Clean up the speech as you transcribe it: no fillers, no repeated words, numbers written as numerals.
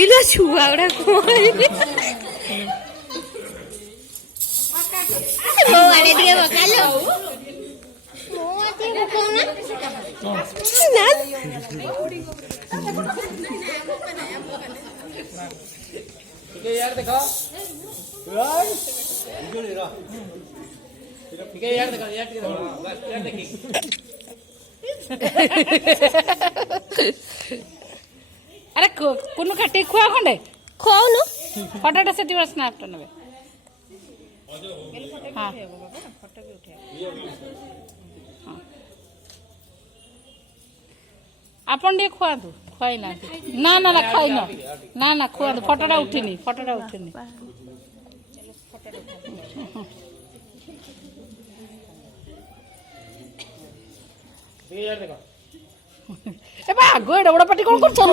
ଇଲୋ ଛୁଆ ଗୁଡା ମୋ ଆଡେ ଟିକେ ପକାଲୋ यार देखो ठीक है यार देखो यार देखिए अरे कुनु काटी खुआ खंडे ଖୁଆଉନୁ फटाटा से दिवस स्नैप तो नबे हां आपन दे खुआ दो खुआई ना ना ना ना खुआई ना ना खुआ दो फटाटा उठिनी यार देखो ए बा आगो एडा बड़ा पाटी कोन करछो